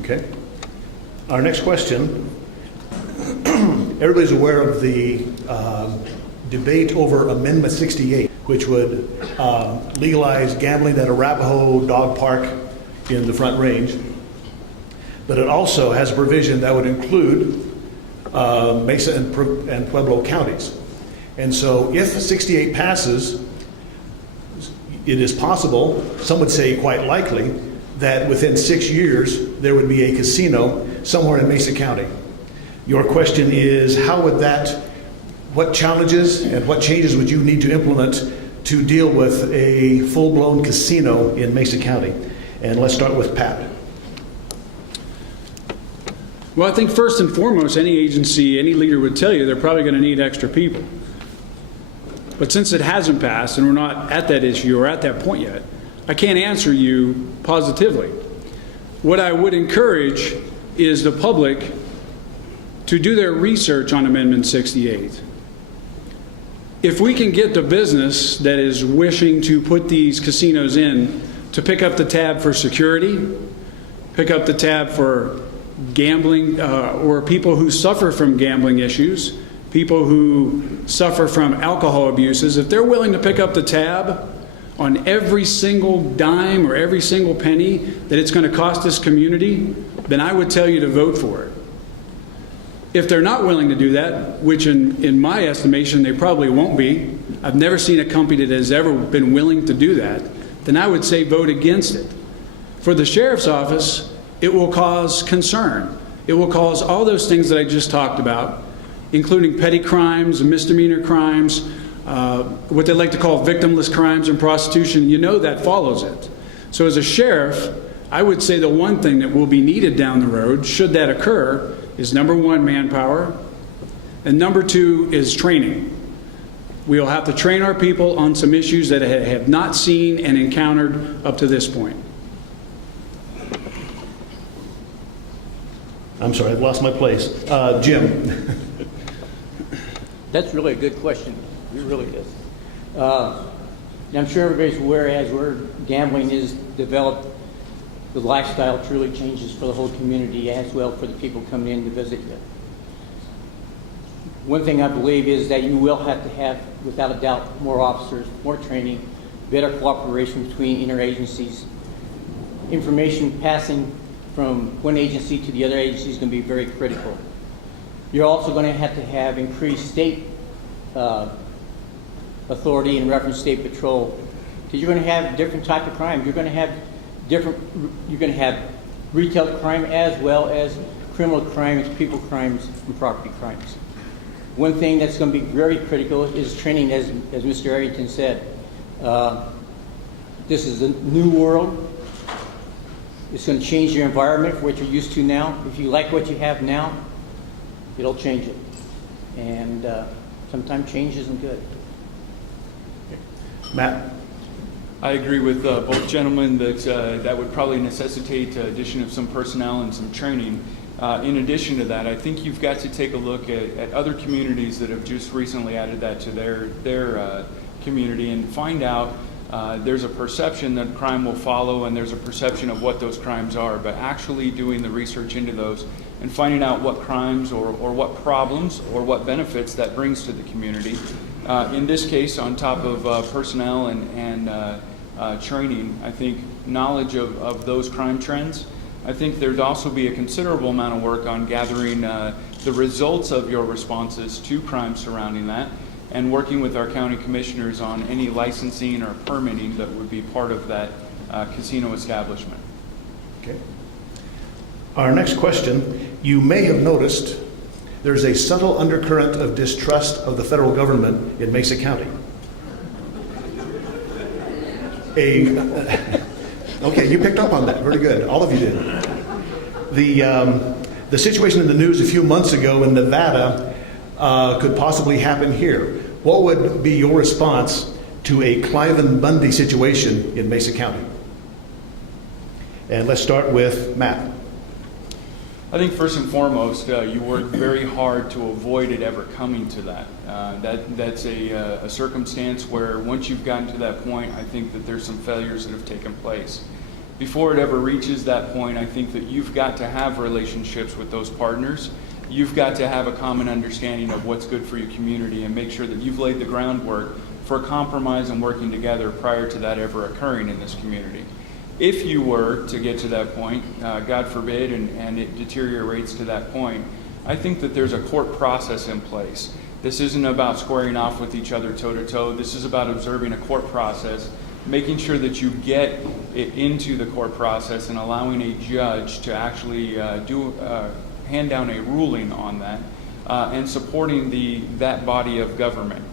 Okay. Our next question. Everybody's aware of the debate over Amendment 68, which would legalize gambling at Arapahoe Dog Park in the Front Range. But it also has a provision that would include Mesa and Pueblo counties. And so if 68 passes, it is possible, some would say quite likely, that within 6 years there would be a casino somewhere in Mesa County. Your question is, how would that, what challenges and what changes would you need to implement to deal with a full-blown casino in Mesa County? And let's start with Pat. Well, I think first and foremost, any agency, any leader would tell you they're probably going to need extra people. But since it hasn't passed and we're not at that issue or at that point yet, I can't answer you positively. What I would encourage is the public to do their research on Amendment 68. If we can get the business that is wishing to put these casinos in to pick up the tab for security, pick up the tab for gambling, or people who suffer from gambling issues, people who suffer from alcohol abuses, if they're willing to pick up the tab on every single dime or every single penny that it's going to cost this community, then I would tell you to vote for it. If they're not willing to do that, which in my estimation they probably won't be, I've never seen a company that has ever been willing to do that, then I would say vote against it. For the sheriff's office, it will cause concern. It will cause all those things that I just talked about, including petty crimes, misdemeanor crimes, what they like to call victimless crimes and prostitution. You know that follows it. So as a sheriff, I would say the one thing that will be needed down the road, should that occur, is number one, manpower, and number two is training. We'll have to train our people on some issues that I have not seen and encountered up to this point. I'm sorry, I've lost my place. Jim. That's really a good question. It really is. And I'm sure everybody's aware, as where gambling is developed, the lifestyle truly changes for the whole community as well for the people coming in to visit you. One thing I believe is that you will have to have, without a doubt, more officers, more training, better cooperation between interagencies. Information passing from one agency to the other agency is going to be very critical. You're also going to have increased state authority in reference to state patrol, because you're going to have different type of crime. You're going to have retail crime as well as criminal crimes, people crimes, and property crimes. One thing that's going to be very critical is training, as Mr. Arrington said. This is a new world. It's going to change your environment for what you're used to now. If you like what you have now, it'll change it. And sometimes change isn't good. Matt. I agree with both gentlemen that that would probably necessitate addition of some personnel and some training. In addition to that, I think you've got to take a look at other communities that have just recently added that to their community and find out there's a perception that crime will follow and there's a perception of what those crimes are, but actually doing the research into those and finding out what crimes or what problems or what benefits that brings to the community. In this case, on top of personnel and training, I think knowledge of those crime trends. I think there'd also be a considerable amount of work on gathering the results of your responses to crime surrounding that and working with our county commissioners on any licensing or permitting that would be part of that casino establishment. Okay. Our next question, you may have noticed there's a subtle undercurrent of distrust of the federal government in Mesa County. Okay, you picked up on that. Very good. All of you did. The situation in the news a few months ago in Nevada could possibly happen here. What would be your response to a Cliven Bundy situation in Mesa County? And let's start with Matt. I think first and foremost, you work very hard to avoid it ever coming to that. That's a circumstance where once you've gotten to that point, I think that there's some failures that have taken place. Before it ever reaches that point, I think that you've got to have relationships with those partners. You've got to have a common understanding of what's good for your community and make sure that you've laid the groundwork for compromise and working together prior to that ever occurring in this community. If you were to get to that point, God forbid, and it deteriorates to that point, I think that there's a court process in place. This isn't about squaring off with each other toe-to-toe. This is about observing a court process, making sure that you get it into the court process and allowing a judge to actually hand down a ruling on that and supporting that body of government.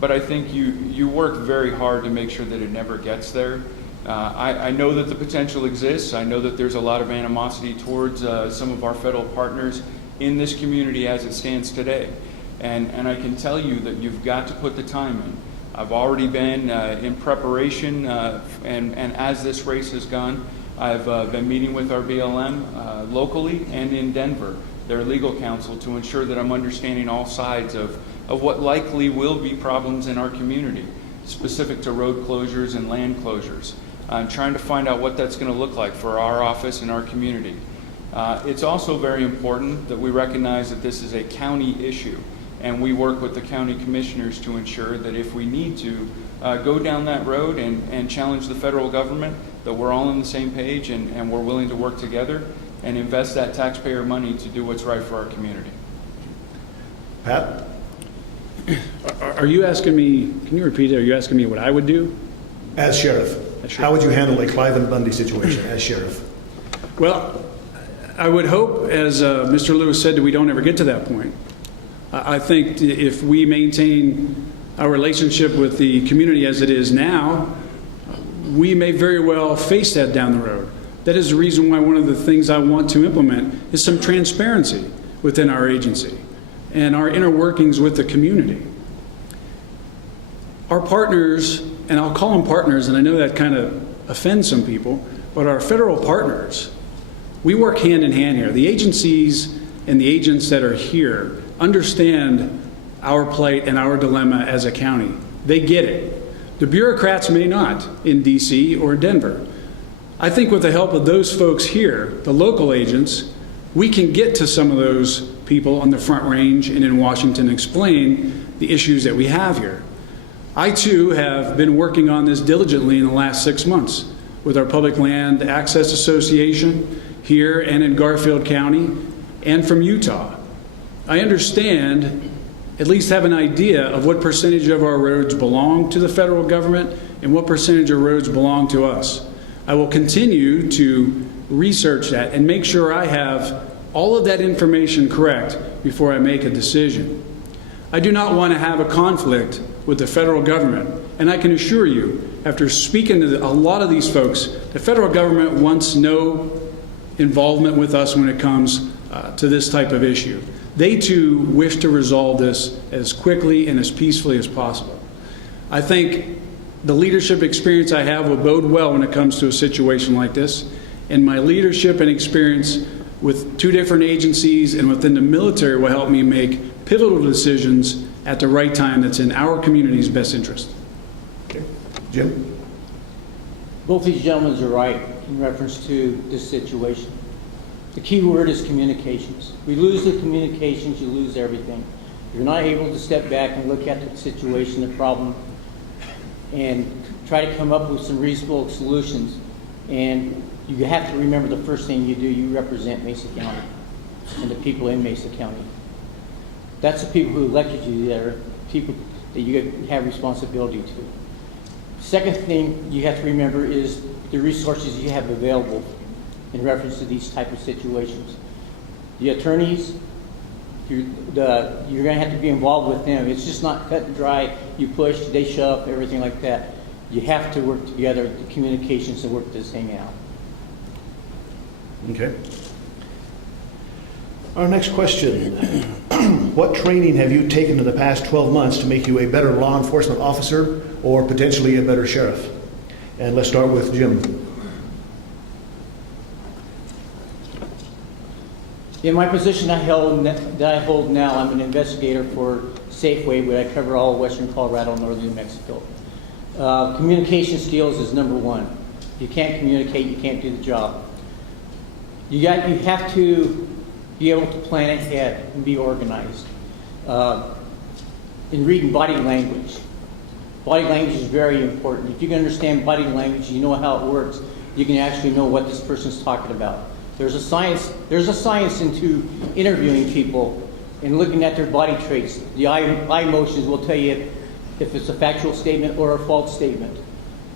But I think you work very hard to make sure that it never gets there. I know that the potential exists. I know that there's a lot of animosity towards some of our federal partners in this community as it stands today. And I can tell you that you've got to put the time in. I've already been in preparation, and as this race has gone, I've been meeting with our BLM locally and in Denver, their legal counsel, to ensure that I'm understanding all sides of what likely will be problems in our community, specific to road closures and land closures. I'm trying to find out what that's going to look like for our office and our community. It's also very important that we recognize that this is a county issue, and we work with the county commissioners to ensure that if we need to go down that road and challenge the federal government, that we're all on the same page and we're willing to work together and invest that taxpayer money to do what's right for our community. Pat? Are you asking me, can you repeat it? Are you asking me what I would do? As sheriff, how would you handle a Cliven Bundy situation as sheriff? Well, I would hope, as Mr. Lewis said, that we don't ever get to that point. I think if we maintain our relationship with the community as it is now, we may very well face that down the road. That is the reason why one of the things I want to implement is some transparency within our agency and our inner workings with the community. Our partners, and I'll call them partners, and I know that kind of offends some people, but our federal partners, we work hand in hand here. The agencies and the agents that are here understand our plight and our dilemma as a county. They get it. The bureaucrats may not in DC or Denver. I think with the help of those folks here, the local agents, we can get to some of those people on the Front Range and in Washington and explain the issues that we have here. I too have been working on this diligently in the last 6 months with our Public Land Access Association here and in Garfield County and from Utah. I understand, at least have an idea of what percentage of our roads belong to the federal government and what percentage of roads belong to us. I will continue to research that and make sure I have all of that information correct before I make a decision. I do not want to have a conflict with the federal government, and I can assure you, after speaking to a lot of these folks, the federal government wants no involvement with us when it comes to this type of issue. They too wish to resolve this as quickly and as peacefully as possible. I think the leadership experience I have will bode well when it comes to a situation like this, and my leadership and experience with 2 different agencies and within the military will help me make pivotal decisions at the right time that's in our community's best interest. Okay. Jim? Both these gentlemen are right in reference to this situation. The key word is communications. We lose the communications, you lose everything. You're not able to step back and look at the situation, the problem, and try to come up with some reasonable solutions. And you have to remember the first thing you do, you represent Mesa County and the people in Mesa County. That's the people who elected you that are people that you have responsibility to. Second thing you have to remember is the resources you have available in reference to these type of situations. The attorneys, you're going to have to be involved with them. It's just not cut and dry, you push, they shove, everything like that. You have to work together, the communications to work this thing out. Okay. Our next question. What training have you taken in the past 12 months to make you a better law enforcement officer or potentially a better sheriff? And let's start with Jim. In my position I hold now, I'm an investigator for Safeway, where I cover all western Colorado and northern New Mexico. Communication skills is number one. You can't communicate, you can't do the job. You have to be able to plan ahead and be organized. In reading body language. Body language is very important. If you can understand body language, you know how it works, you can actually know what this person's talking about. There's a science into interviewing people and looking at their body traits. The eye motions will tell you if it's a factual statement or a false statement.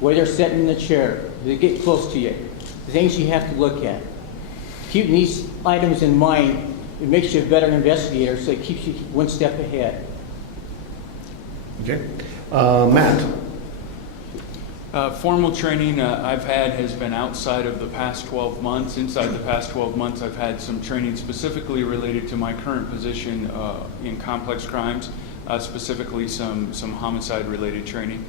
Where they're sitting in the chair, they get close to you. The things you have to look at. Keeping these items in mind, it makes you a better investigator, so it keeps you one step ahead. Okay. Matt? Formal training I've had has been outside of the past 12 months. Inside the past 12 months, I've had some training specifically related to my current position in complex crimes, specifically some homicide-related training.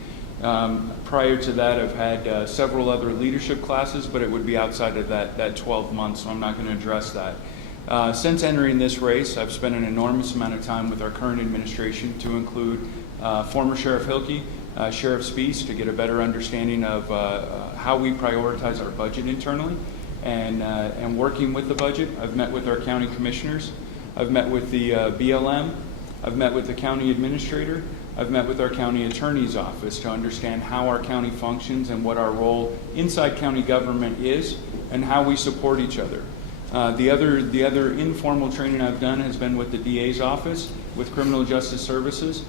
Prior to that, I've had several other leadership classes, but it would be outside of that 12 months, so I'm not going to address that. Since entering this race, I've spent an enormous amount of time with our current administration, to include former Sheriff Hilke, Sheriff Spees, to get a better understanding of how we prioritize our budget internally, and working with the budget. I've met with our county commissioners. I've met with the BLM. I've met with the county administrator. I've met with our county attorney's office to understand how our county functions and what our role inside county government is, and how we support each other. The other informal training I've done has been with the DA's office, with Criminal Justice Services,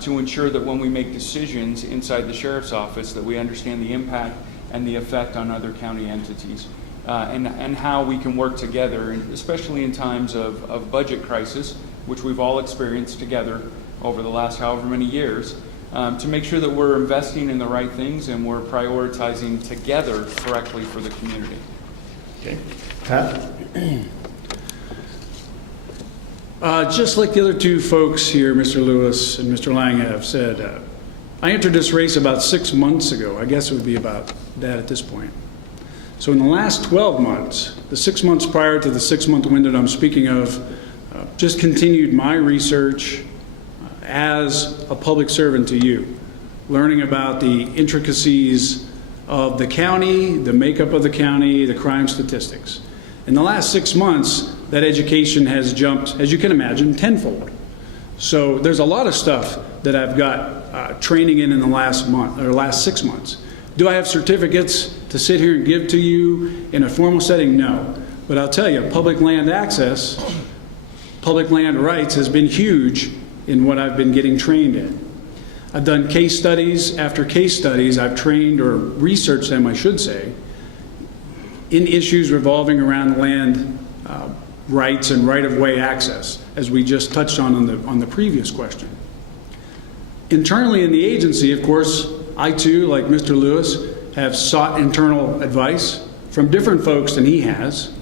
to ensure that when we make decisions inside the sheriff's office, that we understand the impact and the effect on other county entities, and how we can work together, and especially in times of budget crisis, which we've all experienced together over the last however many years, to make sure that we're investing in the right things and we're prioritizing together correctly for the community. Okay. Pat? Just like the other two folks here, Mr. Lewis and Mr. Lang, have said, I entered this race about 6 months ago. I guess it would be about that at this point. So in the last 12 months, the 6 months prior to the 6-month window I'm speaking of, just continued my research as a public servant to you, learning about the intricacies of the county, the makeup of the county, the crime statistics. In the last 6 months, that education has jumped, as you can imagine, tenfold. So there's a lot of stuff that I've got training in the last month or last 6 months. Do I have certificates to sit here and give to you in a formal setting? No. But I'll tell you, public land access, public land rights has been huge in what I've been getting trained in. I've done case studies after case studies. I've trained, or researched them, I should say, in issues revolving around land rights and right-of-way access, as we just touched on the previous question. Internally in the agency, of course, I too, like Mr. Lewis, have sought internal advice from different folks than he has,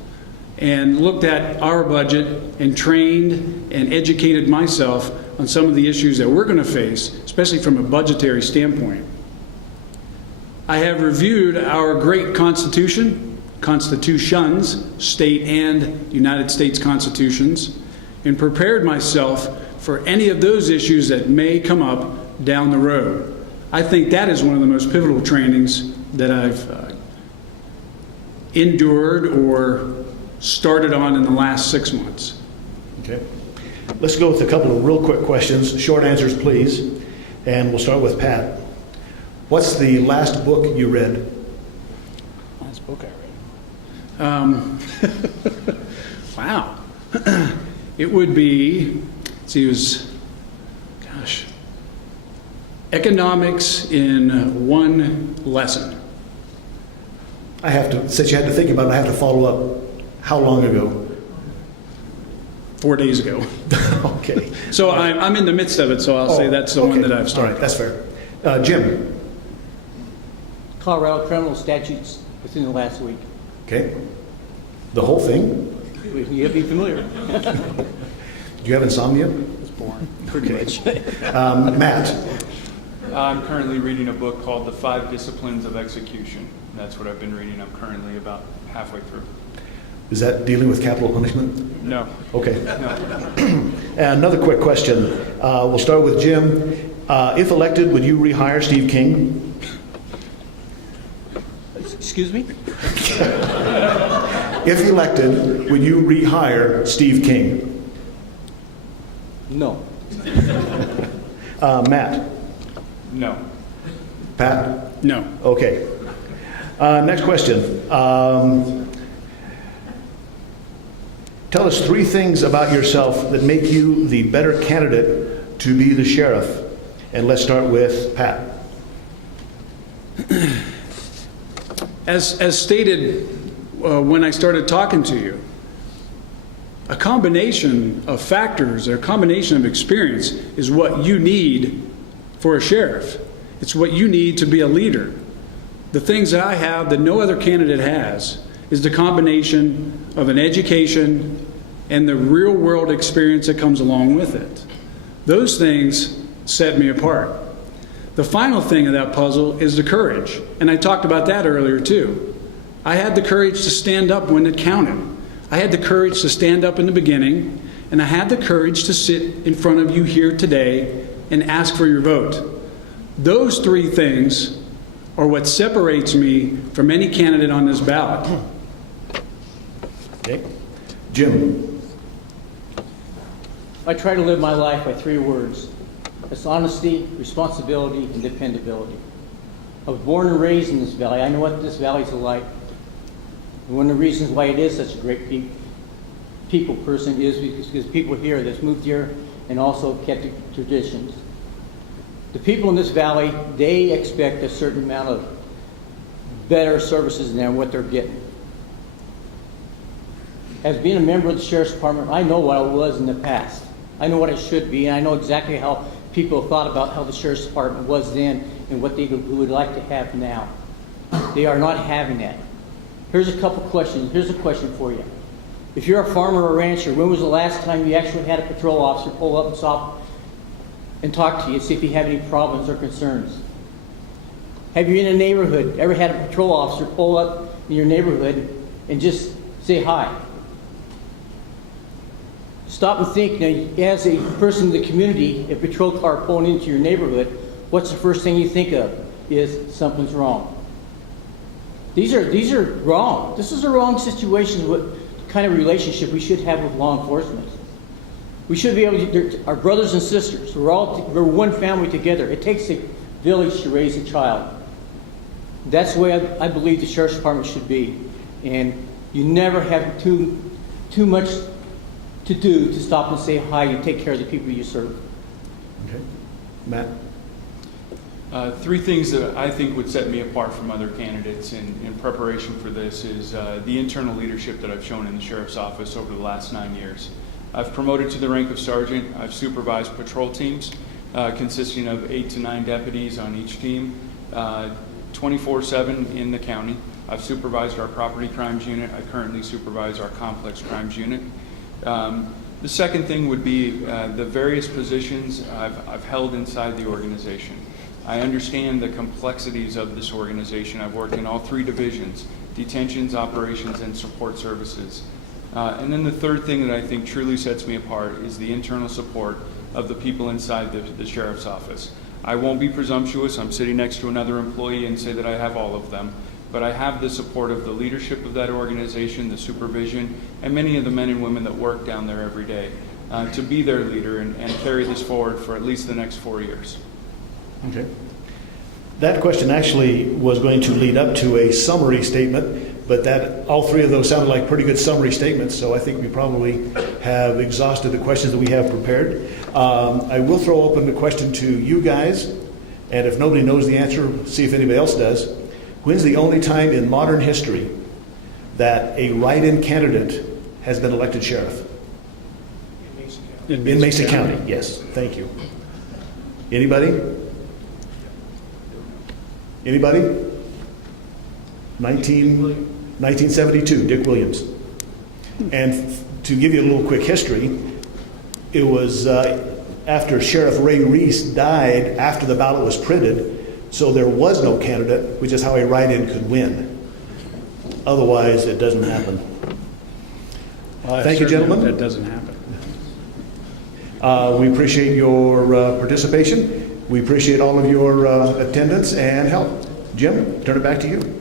and looked at our budget and trained and educated myself on some of the issues that we're going to face, especially from a budgetary standpoint. I have reviewed our great Constitution, constitutions, state and United States constitutions, and prepared myself for any of those issues that may come up down the road. I think that is one of the most pivotal trainings that I've endured or started on in the last 6 months. Okay. Let's go with a couple of real quick questions. Short answers, please. And we'll start with Pat. What's the last book you read? Last book I read. Wow. It would be, let's see, it was, gosh, Economics in One Lesson. I have to, since you had to think about it, I have to follow up. How long ago? 4 days ago. Okay. So I'm in the midst of it, so I'll say that's the one that I've started. All right, that's fair. Jim? Colorado criminal statutes within the last week. Okay. The whole thing? You'll be familiar. Do you have insomnia? It's boring, pretty much. Matt? I'm currently reading a book called The 5 Disciplines of Execution. That's what I've been reading. I'm currently about halfway through. Is that dealing with capital punishment? No. Okay. No. Another quick question. We'll start with Jim. If elected, would you rehire Steve King? Excuse me? If elected, would you rehire Steve King? No. Matt? No. Pat? No. Okay. Next question. Tell us 3 things about yourself that make you the better candidate to be the sheriff. And let's start with Pat. As stated when I started talking to you, a combination of factors, or a combination of experience is what you need for a sheriff. It's what you need to be a leader. The things that I have that no other candidate has is the combination of an education and the real world experience that comes along with it. Those things set me apart. The final thing of that puzzle is the courage, and I talked about that earlier too. I had the courage to stand up when it counted. I had the courage to stand up in the beginning, and I had the courage to sit in front of you here today and ask for your vote. Those 3 things are what separates me from any candidate on this ballot. Okay. Jim? I try to live my life by 3 words. It's honesty, responsibility, and dependability. I was born and raised in this valley. I know what this valley's like. And one of the reasons why it is such a great people person is because people here that's moved here and also kept the traditions. The people in this valley, they expect a certain amount of better services than what they're getting. As being a member of the Sheriff's Department, I know what I was in the past. I know what it should be, and I know exactly how people thought about how the Sheriff's Department was then and what they would like to have now. They are not having that. Here's a couple questions. Here's a question for you. If you're a farmer or rancher, when was the last time you actually had a patrol officer pull up and stop and talk to you, see if you have any problems or concerns? Have you in a neighborhood ever had a patrol officer pull up in your neighborhood and just say hi? Stop and think, now, as a person in the community, a patrol car pulling into your neighborhood, what's the first thing you think of? Is something's wrong. These are wrong. This is a wrong situation with the kind of relationship we should have with law enforcement. We should be able to, our brothers and sisters, we're one family together. It takes a village to raise a child. That's the way I believe the Sheriff's Department should be. And you never have too much to do to stop and say hi and take care of the people you serve. Okay. Matt? 3 things that I think would set me apart from other candidates in preparation for this is the internal leadership that I've shown in the Sheriff's Office over the last 9 years. I've promoted to the rank of sergeant. I've supervised patrol teams consisting of 8 to 9 deputies on each team, 24/7 in the county. I've supervised our property crimes unit. I currently supervise our complex crimes unit. The second thing would be the various positions I've held inside the organization. I understand the complexities of this organization. I've worked in all 3 divisions: detentions, operations, and support services. And then the third thing that I think truly sets me apart is the internal support of the people inside the Sheriff's Office. I won't be presumptuous. I'm sitting next to another employee and say that I have all of them. But I have the support of the leadership of that organization, the supervision, and many of the men and women that work down there every day to be their leader and carry this forward for at least the next 4 years. Okay. That question actually was going to lead up to a summary statement, but that all 3 of those sounded like pretty good summary statements, so I think we probably have exhausted the questions that we have prepared. I will throw open the question to you guys, and if nobody knows the answer, see if anybody else does. When's the only time in modern history that a write-in candidate has been elected sheriff? In Mesa County, yes. Thank you. Anybody? Anybody? 1972, Dick Williams. And to give you a little quick history, it was after Sheriff Ray Reese died after the ballot was printed, so there was no candidate, which is how a write-in could win. Otherwise, it doesn't happen. Well, Thank you, gentlemen. That doesn't happen. We appreciate your participation. We appreciate all of your attendance and help. Jim, turn it back to you.